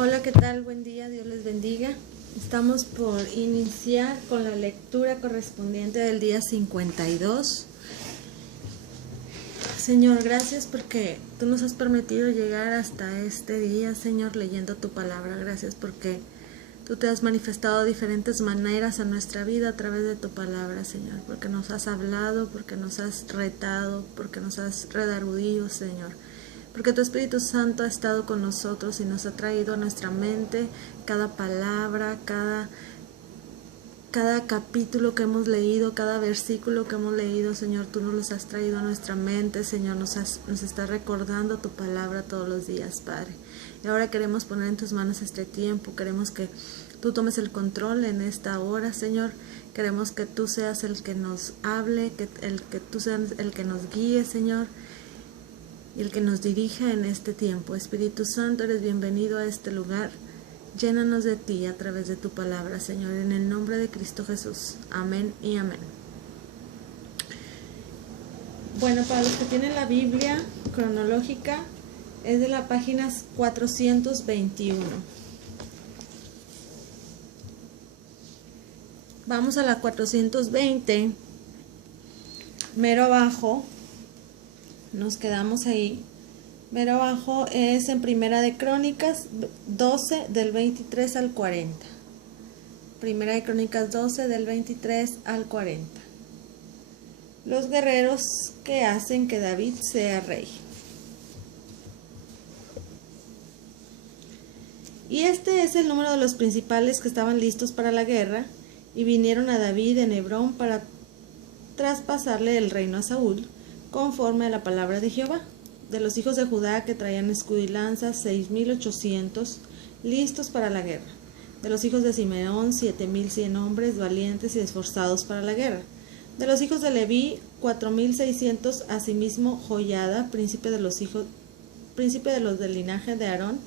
Hola, ¿qué tal? Buen día, Dios les bendiga. Estamos por iniciar con la lectura correspondiente del día 52. Señor, gracias porque tú nos has permitido llegar hasta este día, Señor, leyendo tu palabra. Gracias porque tú te has manifestado de diferentes maneras a nuestra vida a través de tu palabra, Señor, porque nos has hablado, porque nos has retado, porque nos has redarguido, Señor. Porque tu Espíritu Santo ha estado con nosotros y nos ha traído a nuestra mente cada palabra, cada capítulo que hemos leído, cada versículo que hemos leído, Señor, tú nos los has traído a nuestra mente, Señor, nos estás recordando tu palabra todos los días, Padre. Y ahora queremos poner en tus manos este tiempo, queremos que tú tomes el control en esta hora, Señor. Queremos que tú seas el que nos hable, que tú seas el que nos guíe, Señor, y el que nos dirija en este tiempo. Espíritu Santo, eres bienvenido a este lugar. Llénanos de ti a través de tu palabra, Señor, en el nombre de Cristo Jesús. Amén y amén. Bueno, para los que tienen la Biblia cronológica, es de la página 421. Vamos a la 420, mero abajo. Nos quedamos ahí. Mero abajo es en Primera de Crónicas 12 del 23 al 40. Primera de Crónicas 12 del 23 al 40. Los guerreros que hacen que David sea rey. Y este es el número de los principales que estaban listos para la guerra y vinieron a David en Hebrón para traspasarle el reino a Saúl, conforme a la palabra de Jehová. De los hijos de Judá que traían escudo y lanza, 6,800 listos para la guerra. De los hijos de Simeón, 7,100 hombres valientes y esforzados para la guerra. De los hijos de Leví, 4,600, asimismo Joiada, príncipe de los del linaje de Aarón,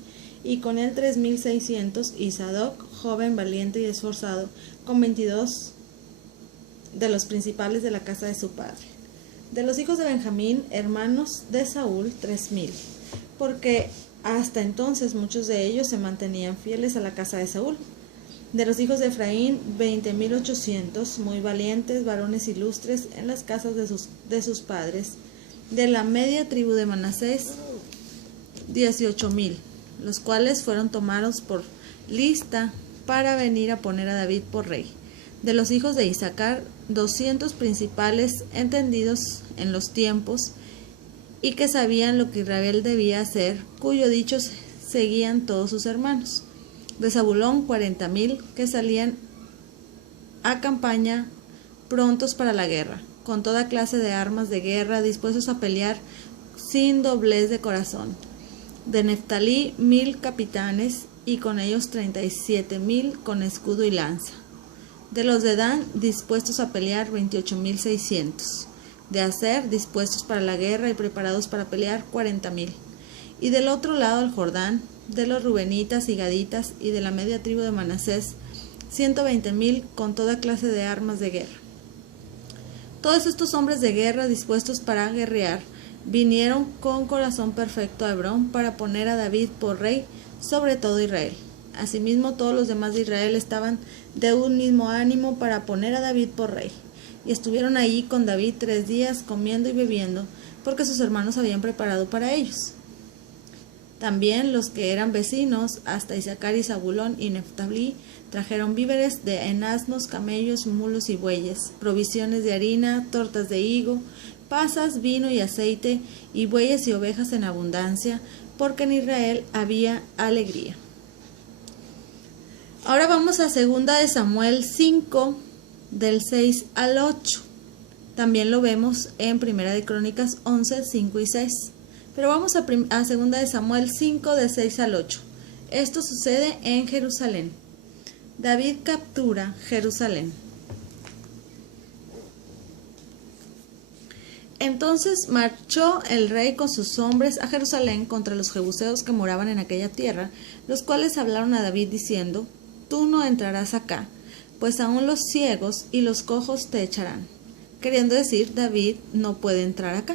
y con él 3,600, y Sadoc, joven valiente y esforzado, con 22 de los principales de la casa de su padre. De los hijos de Benjamín, hermanos de Saúl, 3,000, porque hasta entonces muchos de ellos se mantenían fieles a la casa de Saúl. De los hijos de Efraín, 20,800, muy valientes, varones ilustres en las casas de sus padres. De la media tribu de Manasés, 18,000, los cuales fueron tomados por lista para venir a poner a David por rey. De los hijos de Isaacar, 200 principales entendidos en los tiempos y que sabían lo que Israel debía hacer, cuyo dicho seguían todos sus hermanos. De Zabulón, 40,000 que salían a campaña prontos para la guerra, con toda clase de armas de guerra, dispuestos a pelear sin doblez de corazón. De Neftalí, 1,000 capitanes y con ellos 37,000 con escudo y lanza. De los de Dan, dispuestos a pelear, 28,600. De Aser, dispuestos para la guerra y preparados para pelear, 40,000. Y del otro lado del Jordán, de los Rubenitas y Gaditas y de la media tribu de Manasés, 120,000 con toda clase de armas de guerra. Todos estos hombres de guerra dispuestos para guerrear vinieron con corazón perfecto a Hebrón para poner a David por rey sobre todo Israel. Asimismo, todos los demás de Israel estaban de un mismo ánimo para poner a David por rey. Y estuvieron allí con David 3 días comiendo y bebiendo, porque sus hermanos habían preparado para ellos. También los que eran vecinos, hasta Isaacar y Zabulón y Neftalí, trajeron víveres en asnos, camellos, mulos y bueyes, provisiones de harina, tortas de higo, pasas, vino y aceite, y bueyes y ovejas en abundancia, porque en Israel había alegría. Ahora vamos a 2 de Samuel 5, del 6 al 8. También lo vemos en Primera de Crónicas 11, 5 y 6. Pero vamos a 2 de Samuel 5, de 6 al 8. Esto sucede en Jerusalén. David captura Jerusalén. Entonces marchó el rey con sus hombres a Jerusalén contra los jebuseos que moraban en aquella tierra, los cuales hablaron a David diciendo: Tú no entrarás acá, pues aún los ciegos y los cojos te echarán. Queriendo decir, David no puede entrar acá.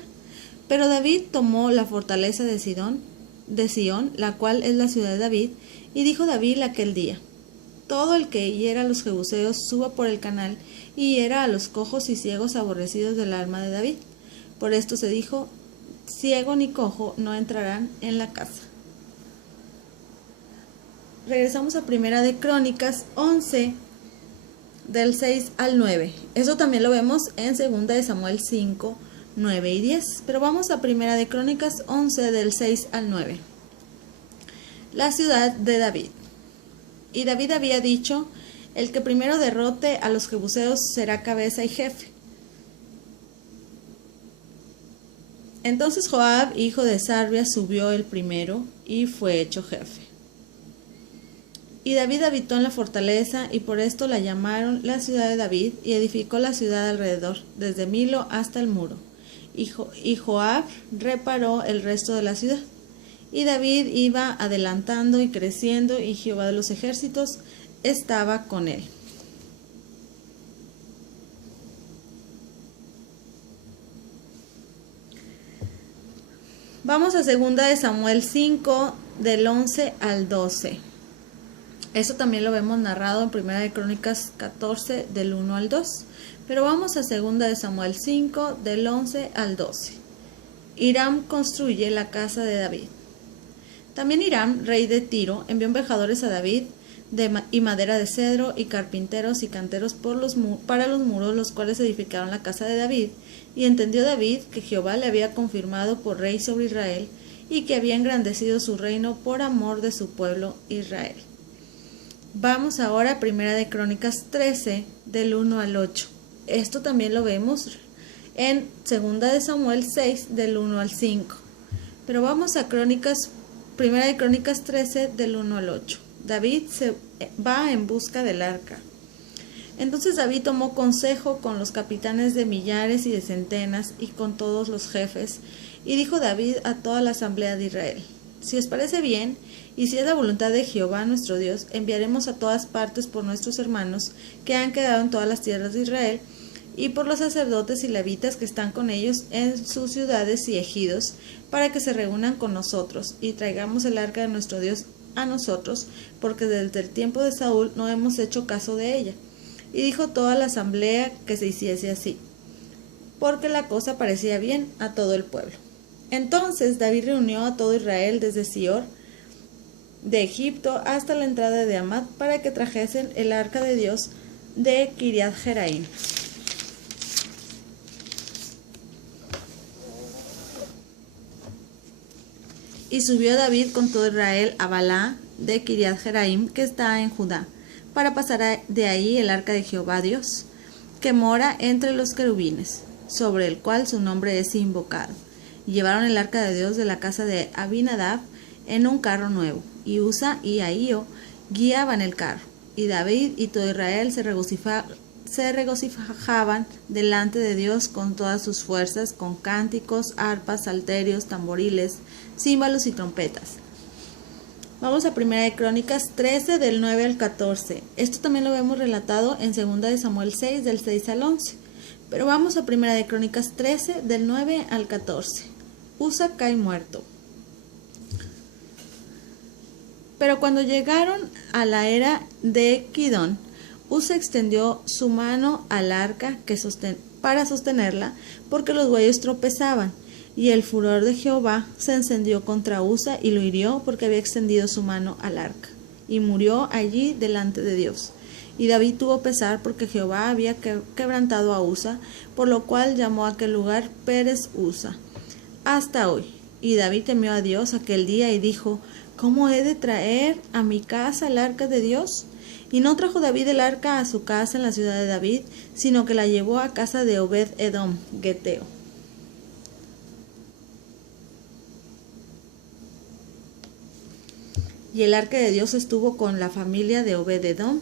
Pero David tomó la fortaleza de Sidón de Sión, la cual es la ciudad de David, y dijo David aquel día: todo el que hiera a los jebuseos suba por el canal y hiera a los cojos y ciegos aborrecidos del alma de David. Por esto se dijo: ciego ni cojo no entrarán en la casa. Regresamos a Primera de Crónicas 11, del 6 al 9. Eso también lo vemos en Segunda de Samuel 5, 9 y 10. Pero vamos a Primera de Crónicas 11, del 6 al 9. La ciudad de David. Y David había dicho: el que primero derrote a los jebuseos será cabeza y jefe. Entonces Joab, hijo de Sarvia, subió el primero y fue hecho jefe. Y David habitó en la fortaleza, y por esto la llamaron la ciudad de David, y edificó la ciudad alrededor, desde Milo hasta el muro. Y Joab reparó el resto de la ciudad. Y David iba adelantando y creciendo, y Jehová de los ejércitos estaba con él. Vamos a 2 de Samuel 5, del 11 al 12. Eso también lo vemos narrado en 1 de Crónicas 14, del 1 al 2. Pero vamos a 2 de Samuel 5, del 11 al 12. Hiram construye la casa de David. También Hiram, rey de Tiro, envió embajadores a David y madera de cedro y carpinteros y canteros para los muros, los cuales edificaron la casa de David. Y entendió David que Jehová le había confirmado por rey sobre Israel y que había engrandecido su reino por amor de su pueblo Israel. Vamos ahora a 1 de Crónicas 13, del 1 al 8. Esto también lo vemos en 2 de Samuel 6, del 1 al 5. Pero vamos a 1 de Crónicas 13, del 1 al 8. David se va en busca del arca. Entonces David tomó consejo con los capitanes de millares y de centenas y con todos los jefes, y dijo David a toda la asamblea de Israel: si os parece bien, y si es la voluntad de Jehová nuestro Dios, enviaremos a todas partes por nuestros hermanos que han quedado en todas las tierras de Israel, y por los sacerdotes y levitas que están con ellos en sus ciudades y ejidos, para que se reúnan con nosotros, y traigamos el arca de nuestro Dios a nosotros, porque desde el tiempo de Saúl no hemos hecho caso de ella. Y dijo toda la asamblea que se hiciese así, porque la cosa parecía bien a todo el pueblo. Entonces David reunió a todo Israel desde Sior de Egipto hasta la entrada de Hamat, para que trajesen el arca de Dios de Kiriat Jeraim. Y subió David con todo Israel a Balá de Kiriat Jeraim, que está en Judá, para pasar de ahí el arca de Jehová Dios, que mora entre los querubines, sobre el cual su nombre es invocado. Y llevaron el arca de Dios de la casa de Abinadab en un carro nuevo, y Usa y Ahío guiaban el carro. Y David y todo Israel se regocijaban delante de Dios con todas sus fuerzas, con cánticos, arpas, salterios, tamboriles, címbalos y trompetas. Vamos a 1 de Crónicas 13, del 9 al 14. Esto también lo vemos relatado en 2 de Samuel 6, del 6 al 11. Pero vamos a 1 de Crónicas 13, del 9 al 14. Usa cae muerto. Pero cuando llegaron a la era de Kidón, Usa extendió su mano al arca para sostenerla, porque los bueyes tropezaban. Y el furor de Jehová se encendió contra Usa y lo hirió, porque había extendido su mano al arca. Y murió allí delante de Dios. Y David tuvo pesar, porque Jehová había quebrantado a Usa, por lo cual llamó a aquel lugar Pérez Usa, hasta hoy. Y David temió a Dios aquel día y dijo: ¿cómo he de traer a mi casa el arca de Dios? Y no trajo David el arca a su casa en la ciudad de David, sino que la llevó a casa de Obed-Edom, Geteo. Y el arca de Dios estuvo con la familia de Obed-Edom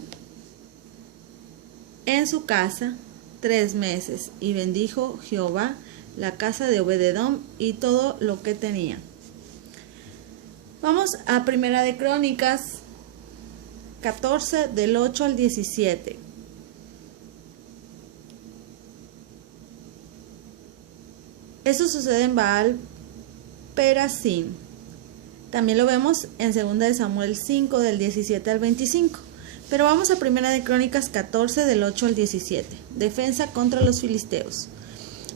en su casa 3 meses, y bendijo Jehová la casa de Obed-Edom y todo lo que tenía. Vamos a 1 de Crónicas 14, del 8 al 17. Eso sucede en Baal Perasim. También lo vemos en 2 de Samuel 5 del 17 al 25. Pero vamos a 1 de Crónicas 14 del 8 al 17. Defensa contra los filisteos.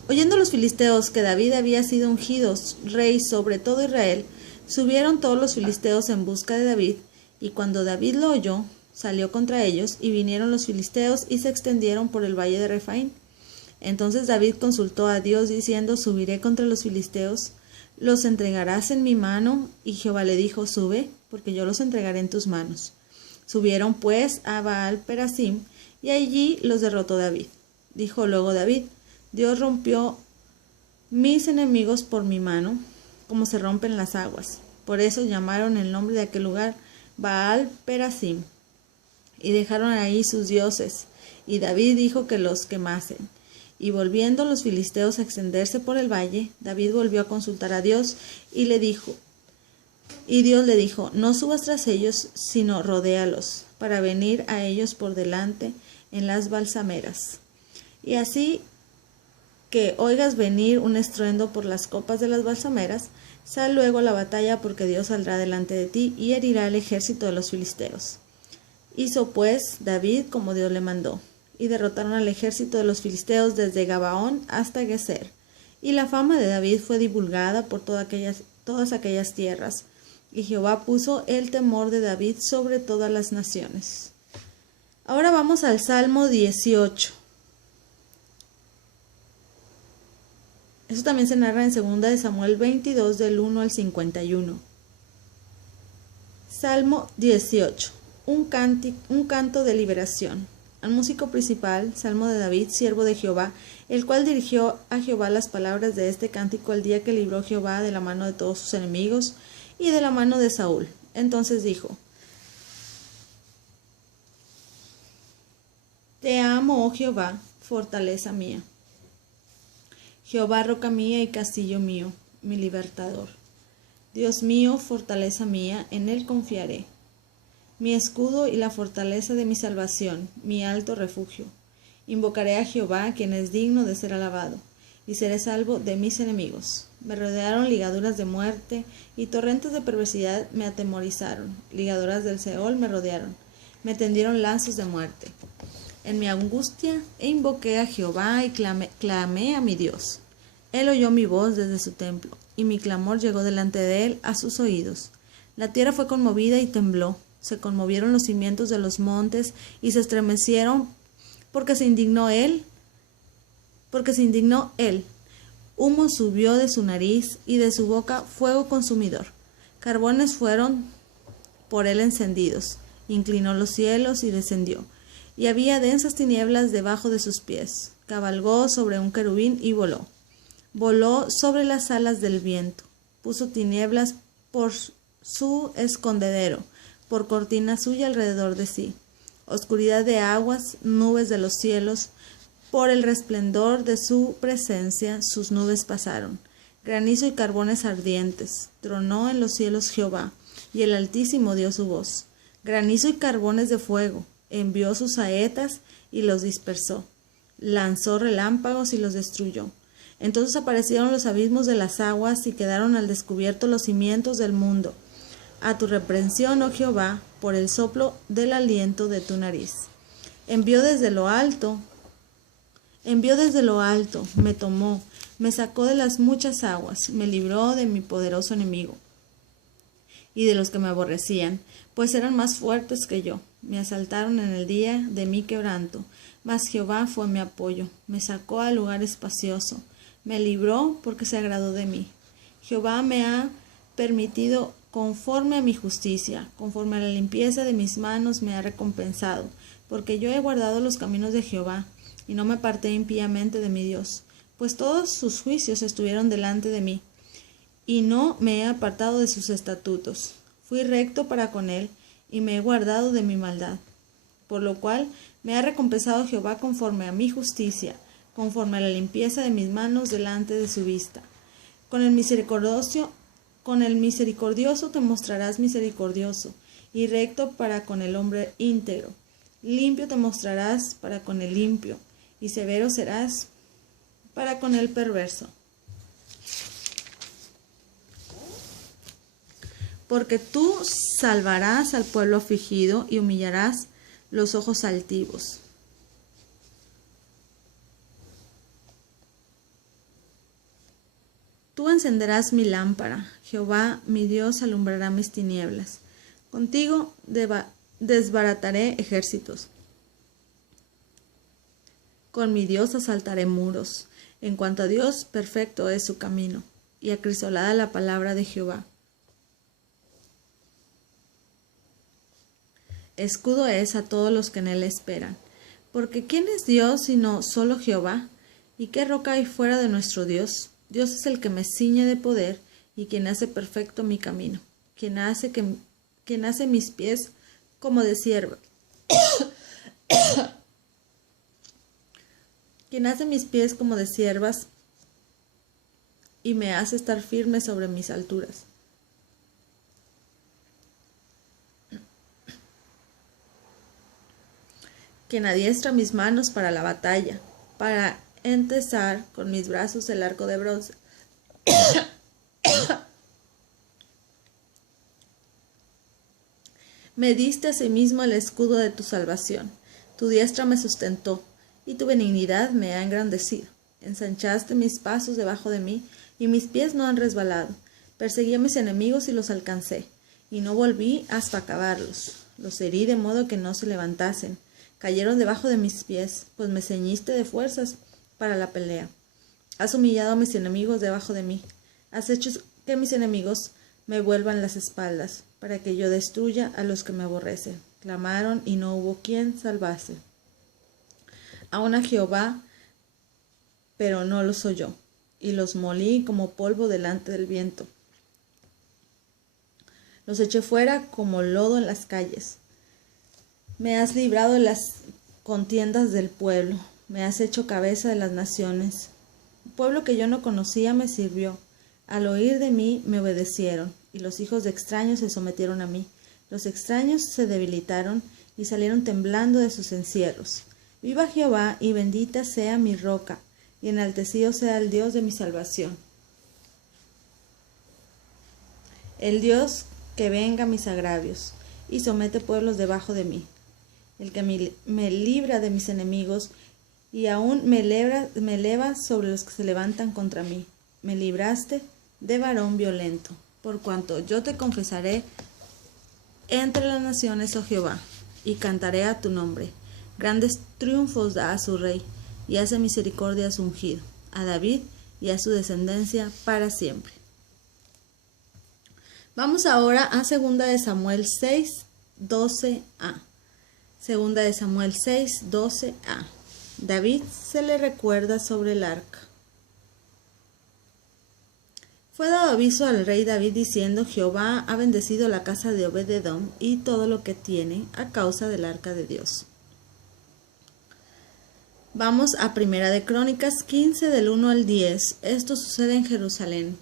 Oyendo los filisteos que David había sido ungido rey sobre todo Israel, subieron todos los filisteos en busca de David, y cuando David lo oyó, salió contra ellos, y vinieron los filisteos y se extendieron por el valle de Refaín. Entonces David consultó a Dios diciendo: subiré contra los filisteos, ¿los entregarás en mi mano? Y Jehová le dijo: sube, porque yo los entregaré en tus manos. Subieron pues a Baal-Perasim, y allí los derrotó David. Dijo luego David: Dios rompió mis enemigos por mi mano, como se rompen las aguas. Por eso llamaron el nombre de aquel lugar Baal-Perasim, y dejaron ahí sus dioses. Y David dijo que los quemasen. Y volviendo los filisteos a extenderse por el valle, David volvió a consultar a Dios, y Dios le dijo: no subas tras ellos, sino rodéalos, para venir a ellos por delante en las balsameras. Y así que oigas venir un estruendo por las copas de las balsameras, sal luego a la batalla, porque Dios saldrá delante de ti y herirá el ejército de los filisteos. Hizo pues David como Dios le mandó, y derrotaron al ejército de los filisteos desde Gabaón hasta Geser. Y la fama de David fue divulgada por todas aquellas tierras, y Jehová puso el temor de David sobre todas las naciones. Ahora vamos al Salmo 18. Eso también se narra en 2 de Samuel 22 del 1 al 51. Salmo 18. Un canto de liberación. Al músico principal, Salmo de David, siervo de Jehová, el cual dirigió a Jehová las palabras de este cántico el día que libró Jehová de la mano de todos sus enemigos y de la mano de Saúl. Entonces dijo: Te amo, oh Jehová, fortaleza mía. Jehová, roca mía y castillo mío, mi libertador. Dios mío, fortaleza mía, en él confiaré. Mi escudo y la fortaleza de mi salvación, mi alto refugio. Invocaré a Jehová, quien es digno de ser alabado, y seré salvo de mis enemigos. Me rodearon ligaduras de muerte, y torrentes de perversidad me atemorizaron. Ligaduras del Seol me rodearon, me tendieron lazos de muerte. En mi angustia invoqué a Jehová y clamé a mi Dios. Él oyó mi voz desde su templo, y mi clamor llegó delante de él a sus oídos. La tierra fue conmovida y tembló. Se conmovieron los cimientos de los montes y se estremecieron porque se indignó él. Humo subió de su nariz y de su boca fuego consumidor. Carbones fueron por él encendidos. Inclinó los cielos y descendió. Y había densas tinieblas debajo de sus pies. Cabalgó sobre un querubín y voló. Voló sobre las alas del viento. Puso tinieblas por su escondedero, por cortina suya alrededor de sí. Oscuridad de aguas, nubes de los cielos, por el resplendor de su presencia sus nubes pasaron. Granizo y carbones ardientes. Tronó en los cielos Jehová, y el Altísimo dio su voz. Granizo y carbones de fuego. Envió sus saetas y los dispersó. Lanzó relámpagos y los destruyó. Entonces aparecieron los abismos de las aguas y quedaron al descubierto los cimientos del mundo. A tu reprensión, oh Jehová, por el soplo del aliento de tu nariz. Envió desde lo alto, me tomó, me sacó de las muchas aguas, me libró de mi poderoso enemigo y de los que me aborrecían, pues eran más fuertes que yo. Me asaltaron en el día de mi quebranto, mas Jehová fue mi apoyo, me sacó al lugar espacioso, me libró porque se agradó de mí. Jehová me ha permitido conforme a mi justicia, conforme a la limpieza de mis manos me ha recompensado, porque yo he guardado los caminos de Jehová, y no me aparté impíamente de mi Dios, pues todos sus juicios estuvieron delante de mí, y no me he apartado de sus estatutos. Fui recto para con él, y me he guardado de mi maldad, por lo cual me ha recompensado Jehová conforme a mi justicia, conforme a la limpieza de mis manos delante de su vista. Con el misericordioso te mostrarás misericordioso, y recto para con el hombre íntegro. Limpio te mostrarás para con el limpio, y severo serás para con el perverso. porque tú salvarás al pueblo afligido y humillarás los ojos altivos. Tú encenderás mi lámpara, Jehová mi Dios alumbrará mis tinieblas. Contigo desbarataré ejércitos. Con mi Dios asaltaré muros. En cuanto a Dios, perfecto es su camino, y acrisolada la palabra de Jehová. Escudo es a todos los que en él esperan. Porque ¿quién es Dios sino solo Jehová? ¿Y qué roca hay fuera de nuestro Dios? Dios es el que me ciñe de poder y quien hace perfecto mi camino, quien hace mis pies como de sierva, quien hace mis pies como de siervas y me hace estar firme sobre mis alturas. Quien adiestra mis manos para la batalla, para entesar con mis brazos el arco de bronce. Me diste asimismo el escudo de tu salvación. Tu diestra me sustentó, y tu benignidad me ha engrandecido. Ensanchaste mis pasos debajo de mí, y mis pies no han resbalado. Perseguí a mis enemigos y los alcancé, y no volví hasta acabarlos. Los herí de modo que no se levantasen. Cayeron debajo de mis pies, pues me ceñiste de fuerzas para la pelea. Has humillado a mis enemigos debajo de mí. Has hecho que mis enemigos me vuelvan las espaldas, para que yo destruya a los que me aborrecen. Clamaron y no hubo quien salvase. Aún a Jehová, pero no los oyó, y los molí como polvo delante del viento. Los eché fuera como lodo en las calles. Me has librado de las contiendas del pueblo, me has hecho cabeza de las naciones. Un pueblo que yo no conocía me sirvió. Al oír de mí me obedecieron, y los hijos de extraños se sometieron a mí. Los extraños se debilitaron y salieron temblando de sus encierros. Viva Jehová, y bendita sea mi roca, y enaltecido sea el Dios de mi salvación. El Dios que venga mis agravios, y somete pueblos debajo de mí. El que me libra de mis enemigos, y aún me eleva sobre los que se levantan contra mí. Me libraste de varón violento, por cuanto yo te confesaré entre las naciones, oh Jehová, y cantaré a tu nombre. Grandes triunfos da a su rey, y hace misericordia a su ungido, a David y a su descendencia para siempre. Vamos ahora a 2 de Samuel 6, 12a. 2 de Samuel 6, 12a. David se le recuerda sobre el arca. Fue dado aviso al rey David diciendo: Jehová ha bendecido la casa de Obed-edom y todo lo que tiene a causa del arca de Dios. Vamos a Primera de Crónicas 15 del 1 al 10. Esto sucede en Jerusalén.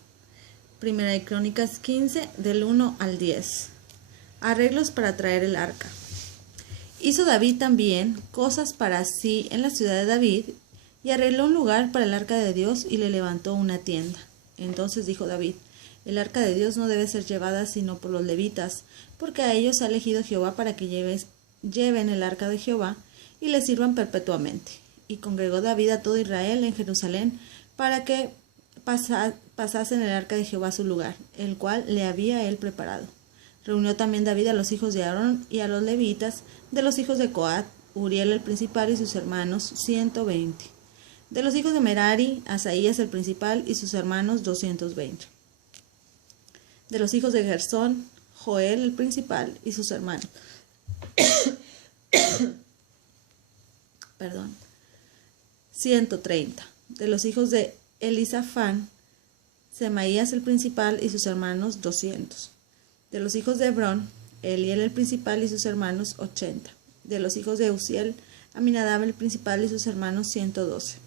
Primera de Crónicas 15 del 1 al 10. Arreglos para traer el arca. Hizo David también cosas para sí en la ciudad de David, y arregló un lugar para el arca de Dios y le levantó una tienda. Entonces dijo David: el arca de Dios no debe ser llevada sino por los levitas, porque a ellos ha elegido Jehová para que lleven el arca de Jehová y le sirvan perpetuamente. Y congregó David a todo Israel en Jerusalén para que pasasen el arca de Jehová a su lugar, el cual le había él preparado. Reunió también David a los hijos de Aarón y a los levitas de los hijos de Coat, Uriel el principal y sus hermanos, 120. De los hijos de Merari, Asaías el principal y sus hermanos, 220. De los hijos de Gersón, Joel el principal y sus hermanos. Perdón. 130. De los hijos de Elisafán, Semaías el principal y sus hermanos, 200. De los hijos de Hebrón, Eliel el principal y sus hermanos, 80. De los hijos de Uziel, Aminadab el principal y sus hermanos, 112.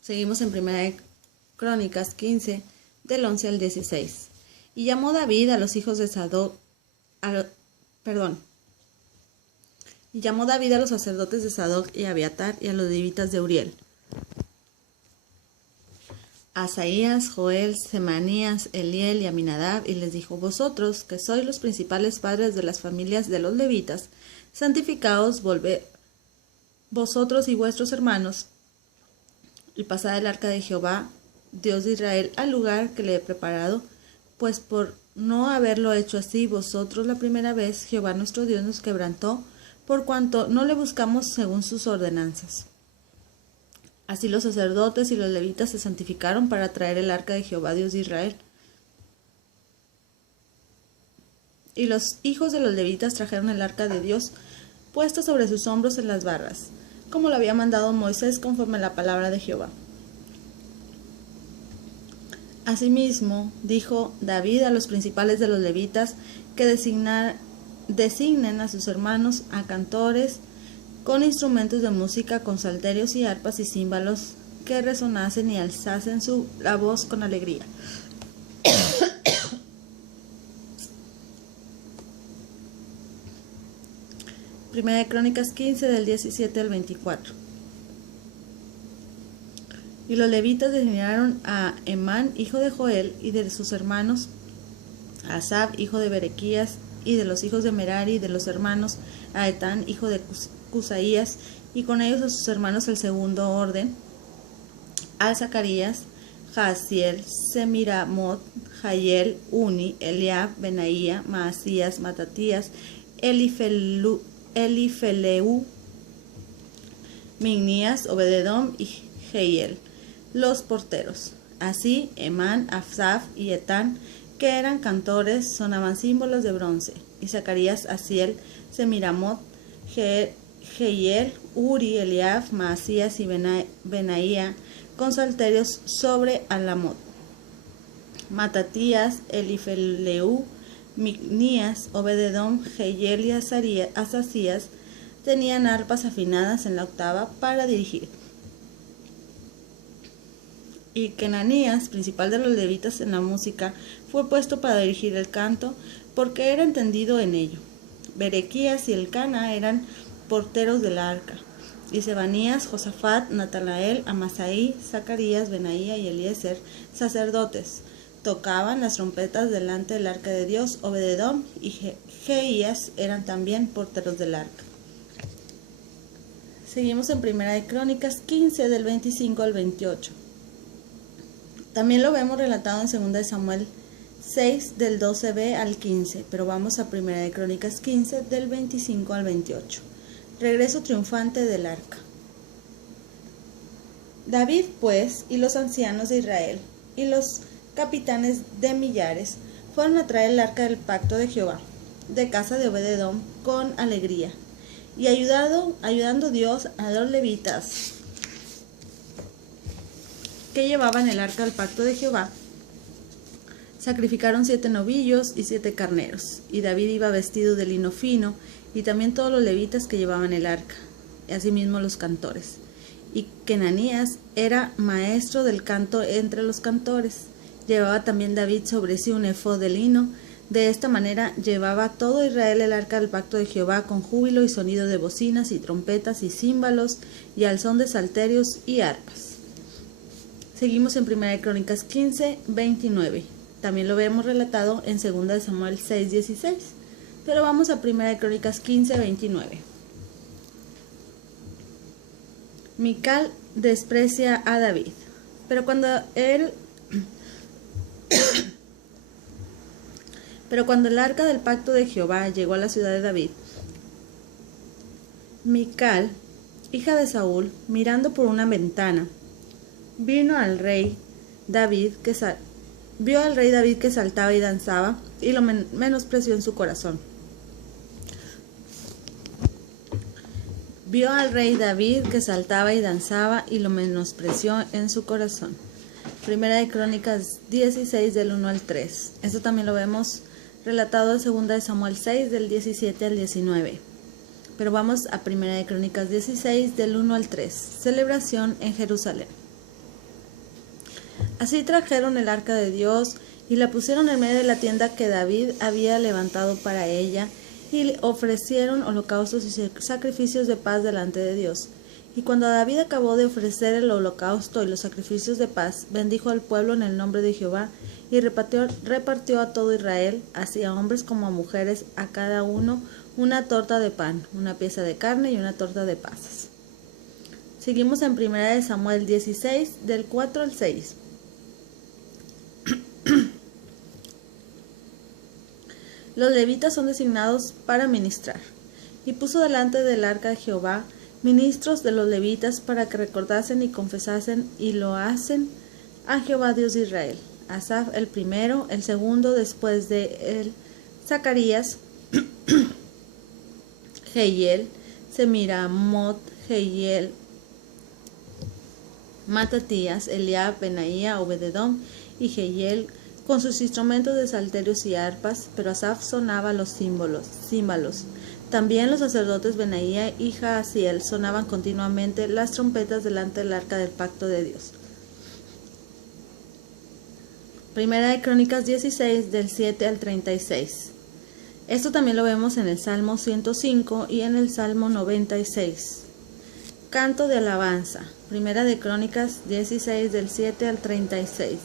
Seguimos en Primera de Crónicas 15, del 11 al 16. Y llamó David a los hijos de Sadoc, Y llamó David a los sacerdotes de Sadoc y Abiatar y a los levitas de Uriel, Asaías, Joel, Semanías, Eliel y Aminadab, y les dijo: Vosotros, que sois los principales padres de las familias de los levitas, santificaos, volved vosotros y vuestros hermanos, y pasad el arca de Jehová, Dios de Israel, al lugar que le he preparado, pues por no haberlo hecho así vosotros la primera vez, Jehová nuestro Dios nos quebrantó, por cuanto no le buscamos según sus ordenanzas. Así los sacerdotes y los levitas se santificaron para traer el arca de Jehová, Dios de Israel. Y los hijos de los levitas trajeron el arca de Dios, puesta sobre sus hombros en las barras, como lo había mandado Moisés conforme a la palabra de Jehová. Asimismo, dijo David a los principales de los levitas que designen a sus hermanos a cantores con instrumentos de música, con salterios y arpas y címbalos, que resonasen y alzasen la voz con alegría. Primera de Crónicas 15, del 17 al 24. Y los levitas designaron a Emán, hijo de Joel, y de sus hermanos, a Asaf, hijo de Berequías, y de los hijos de Merari, y de los hermanos, a Etán, hijo de Cusaías, y con ellos a sus hermanos el segundo orden, a Zacarías, Jaasiel, Semiramot, Jayel, Uni, Eliab, Benaía, Maasías, Matatías, Elifeleu, Mignías, Obededom y Jehiel, los porteros. Así, Emán, Asaf y Etán, que eran cantores, sonaban símbolos de bronce, y Zacarías, Asiel, Semiramot, Jehiel, Uri, Eliab, Maasías y Benaía, con salterios sobre Alamot. Matatías, Elifeleu, Mignías, Obededom, Jehiel y Asasías tenían arpas afinadas en la octava para dirigir. Y Kenanías, principal de los levitas en la música, fue puesto para dirigir el canto, porque era entendido en ello. Berequías y Elcana eran porteros del arca, y Sebanías, Josafat, Natanael, Amasaí, Zacarías, Benaía y Eliezer, sacerdotes, tocaban las trompetas delante del arca de Dios. Obededom y Jeías eran también porteros del arca. Seguimos en Primera de Crónicas 15, del 25 al 28. También lo vemos relatado en Segunda de Samuel 6, del 12b al 15, pero vamos a Primera de Crónicas 15, del 25 al 28. Regreso triunfante del arca. David, pues, y los ancianos de Israel, y los capitanes de millares, fueron a traer el arca del pacto de Jehová, de casa de Obededom, con alegría, y ayudando Dios a los levitas que llevaban el arca del pacto de Jehová. Sacrificaron 7 novillos y 7 carneros, y David iba vestido de lino fino, y también todos los levitas que llevaban el arca, y asimismo los cantores. Y Kenanías era maestro del canto entre los cantores. Llevaba también David sobre sí un efod de lino. De esta manera llevaba todo Israel el arca del pacto de Jehová, con júbilo y sonido de bocinas y trompetas y címbalos, y al son de salterios y arpas. Seguimos en Primera de Crónicas 15, 29. También lo vemos relatado en Segunda de Samuel 6, 16. Pero vamos a Primera de Crónicas 15, 29. Mical desprecia a David. Pero cuando el arca del pacto de Jehová llegó a la ciudad de David, Mical, hija de Saúl, mirando por una ventana, vio al rey David que saltaba y danzaba, y lo menospreció en su corazón. Vio al rey David que saltaba y danzaba, y lo menospreció en su corazón. Primera de Crónicas 16, del 1 al 3. Esto también lo vemos relatado en Segunda de Samuel 6, del 17 al 19. Pero vamos a Primera de Crónicas 16, del 1 al 3. Celebración en Jerusalén. Así trajeron el arca de Dios y la pusieron en medio de la tienda que David había levantado para ella, y le ofrecieron holocaustos y sacrificios de paz delante de Dios. Y cuando David acabó de ofrecer el holocausto y los sacrificios de paz, bendijo al pueblo en el nombre de Jehová, y repartió a todo Israel, así a hombres como a mujeres, a cada uno una torta de pan, una pieza de carne y una torta de pasas. Seguimos en 1 Samuel 16, del 4 al 6. Los levitas son designados para ministrar. Y puso delante del arca de Jehová ministros de los levitas para que recordasen y confesasen y lo hacen a Jehová Dios de Israel. Asaf el primero, el segundo después de él, Zacarías, Jehiel, Semiramot, Jehiel, Matatías, Eliab, Benaía, Obededom y Jehiel, con sus instrumentos de salterios y arpas, pero Asaf sonaba los címbalos. También los sacerdotes Benaía y Jaasiel sonaban continuamente las trompetas delante del arca del pacto de Dios. Primera de Crónicas 16, del 7 al 36. Esto también lo vemos en el Salmo 105 y en el Salmo 96. Canto de alabanza. Primera de Crónicas 16, del 7 al 36.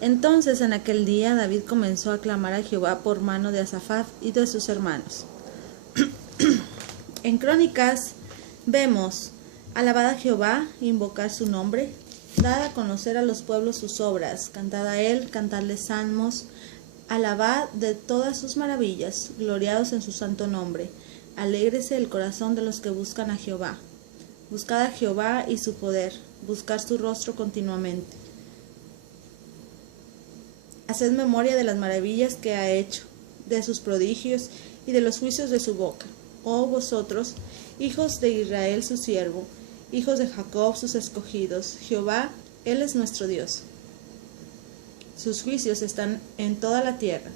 Entonces en aquel día David comenzó a clamar a Jehová por mano de Asafat y de sus hermanos. En Crónicas vemos: alabad a Jehová, invocar su nombre, dad a conocer a los pueblos sus obras, cantad a él, cantadle salmos, alabad de todas sus maravillas, gloriados en su santo nombre, alégrese el corazón de los que buscan a Jehová. Buscad a Jehová y su poder, buscar su rostro continuamente. Haced memoria de las maravillas que ha hecho, de sus prodigios y de los juicios de su boca. Oh vosotros, hijos de Israel su siervo, hijos de Jacob sus escogidos, Jehová, él es nuestro Dios. Sus juicios están en toda la tierra.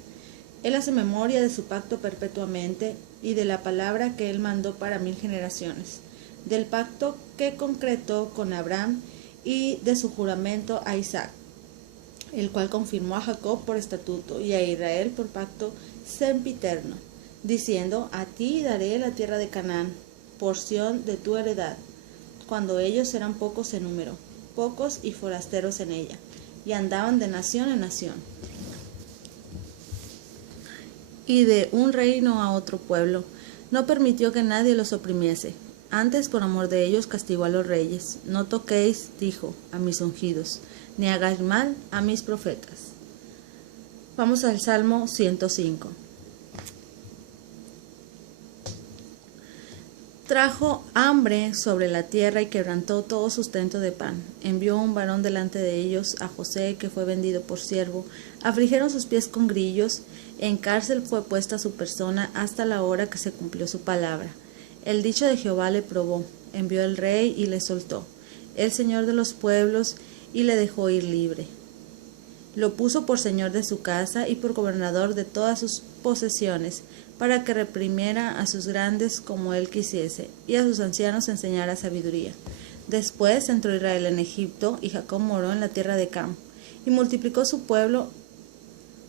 Él hace memoria de su pacto perpetuamente y de la palabra que él mandó para 1000 generaciones, del pacto que concretó con Abraham y de su juramento a Isaac, el cual confirmó a Jacob por estatuto y a Israel por pacto sempiterno, diciendo: a ti daré la tierra de Canaán, porción de tu heredad, cuando ellos eran pocos en número, pocos y forasteros en ella, y andaban de nación en nación, y de un reino a otro pueblo. No permitió que nadie los oprimiese. Antes, por amor de ellos, castigó a los reyes. No toquéis, dijo, a mis ungidos, ni hagáis mal a mis profetas. Vamos al Salmo 105. Trajo hambre sobre la tierra y quebrantó todo sustento de pan. Envió un varón delante de ellos, a José, que fue vendido por siervo. Afligieron sus pies con grillos. En cárcel fue puesta su persona hasta la hora que se cumplió su palabra. El dicho de Jehová le probó. Envió el rey y le soltó. El Señor de los pueblos, y le dejó ir libre. Lo puso por señor de su casa y por gobernador de todas sus posesiones, para que reprimiera a sus grandes como él quisiese, y a sus ancianos enseñara sabiduría. Después entró Israel en Egipto, y Jacob moró en la tierra de Cam, y multiplicó su pueblo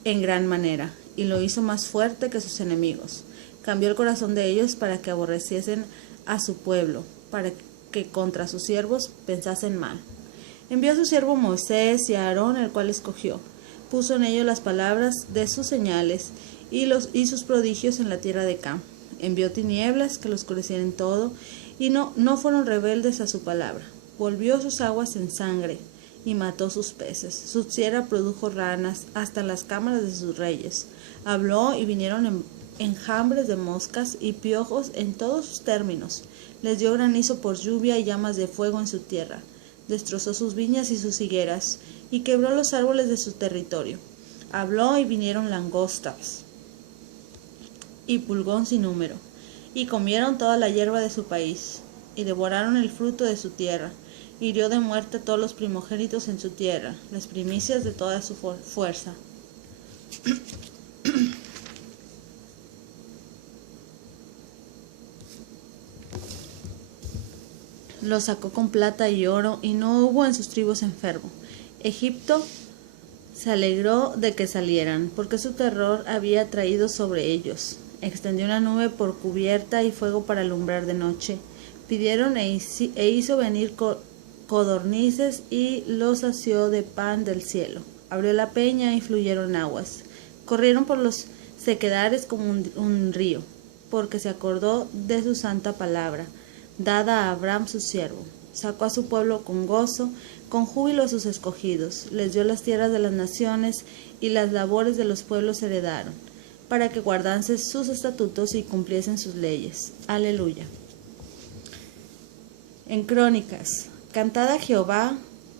en gran manera, y lo hizo más fuerte que sus enemigos. Cambió el corazón de ellos para que aborreciesen a su pueblo, para que contra sus siervos pensasen mal. Envió a su siervo Moisés y a Aarón, el cual escogió. Puso en ellos las palabras de sus señales y sus prodigios en la tierra de Cam. Envió tinieblas que lo oscurecieran todo, y no fueron rebeldes a su palabra. Volvió sus aguas en sangre y mató sus peces. Su tierra produjo ranas hasta las cámaras de sus reyes. Habló y vinieron enjambres de moscas y piojos en todos sus términos. Les dio granizo por lluvia y llamas de fuego en su tierra. Destrozó sus viñas y sus higueras, y quebró los árboles de su territorio. Habló y vinieron langostas y pulgón sin número, y comieron toda la hierba de su país, y devoraron el fruto de su tierra. Hirió de muerte a todos los primogénitos en su tierra, las primicias de toda su fuerza. Los sacó con plata y oro, y no hubo en sus tribus enfermo. Egipto se alegró de que salieran, porque su terror había traído sobre ellos. Extendió una nube por cubierta y fuego para alumbrar de noche. Pidieron e hizo venir codornices y los sació de pan del cielo. Abrió la peña y fluyeron aguas. Corrieron por los sequedales como un río, porque se acordó de su santa palabra, dada a Abraham su siervo. Sacó a su pueblo con gozo, con júbilo a sus escogidos. Les dio las tierras de las naciones y las labores de los pueblos heredaron, para que guardasen sus estatutos y cumpliesen sus leyes. Aleluya. En Crónicas. Cantad a Jehová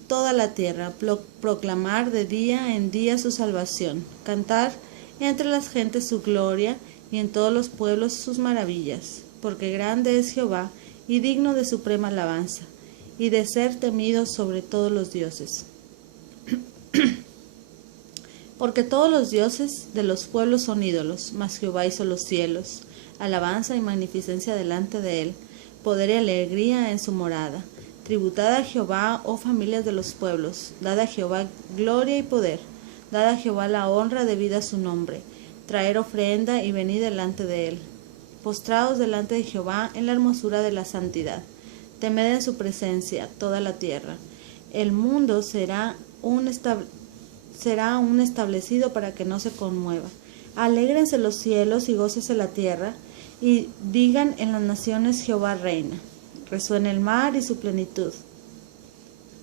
toda la tierra, proclamar de día en día su salvación, cantar entre las gentes su gloria y en todos los pueblos sus maravillas, porque grande es Jehová y digno de suprema alabanza, y de ser temido sobre todos los dioses. Porque todos los dioses de los pueblos son ídolos, mas Jehová hizo los cielos, alabanza y magnificencia delante de él, poder y alegría en su morada. Tributad a Jehová, oh familias de los pueblos, dad a Jehová gloria y poder, dad a Jehová la honra debida a su nombre, traer ofrenda y venid delante de él. Postraos delante de Jehová en la hermosura de la santidad, temed en su presencia toda la tierra. El mundo será un establecido para que no se conmueva. Alégrense los cielos y gócese la tierra, y digan en las naciones Jehová reina. Resuena el mar y su plenitud.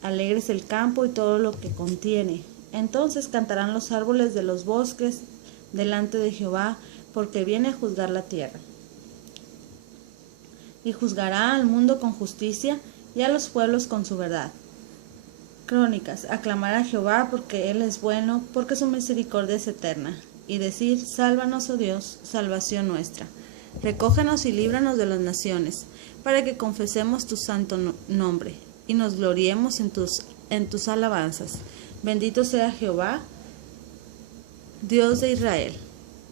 Alégrese el campo y todo lo que contiene. Entonces cantarán los árboles de los bosques delante de Jehová, porque viene a juzgar la tierra. Y juzgará al mundo con justicia y a los pueblos con su verdad. Crónicas. Aclamar a Jehová porque Él es bueno, porque su misericordia es eterna. Y decir, sálvanos, oh Dios, salvación nuestra. Recógenos y líbranos de las naciones, para que confesemos tu santo nombre, y nos gloriemos en tus alabanzas. Bendito sea Jehová, Dios de Israel,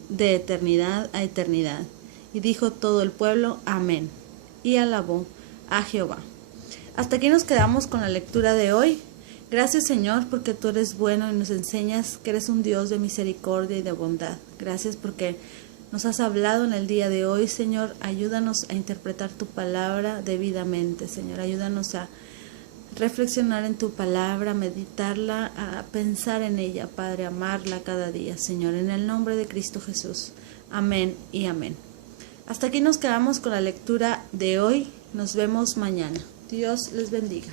de eternidad a eternidad. Y dijo todo el pueblo, amén, y alabó a Jehová. Hasta aquí nos quedamos con la lectura de hoy. Gracias, Señor, porque tú eres bueno y nos enseñas que eres un Dios de misericordia y de bondad. Gracias porque nos has hablado en el día de hoy, Señor. Ayúdanos a interpretar tu palabra debidamente, Señor. Ayúdanos a reflexionar en tu palabra, a meditarla, a pensar en ella, Padre, a amarla cada día, Señor. En el nombre de Cristo Jesús. Amén y amén. Hasta aquí nos quedamos con la lectura de hoy. Nos vemos mañana. Dios les bendiga.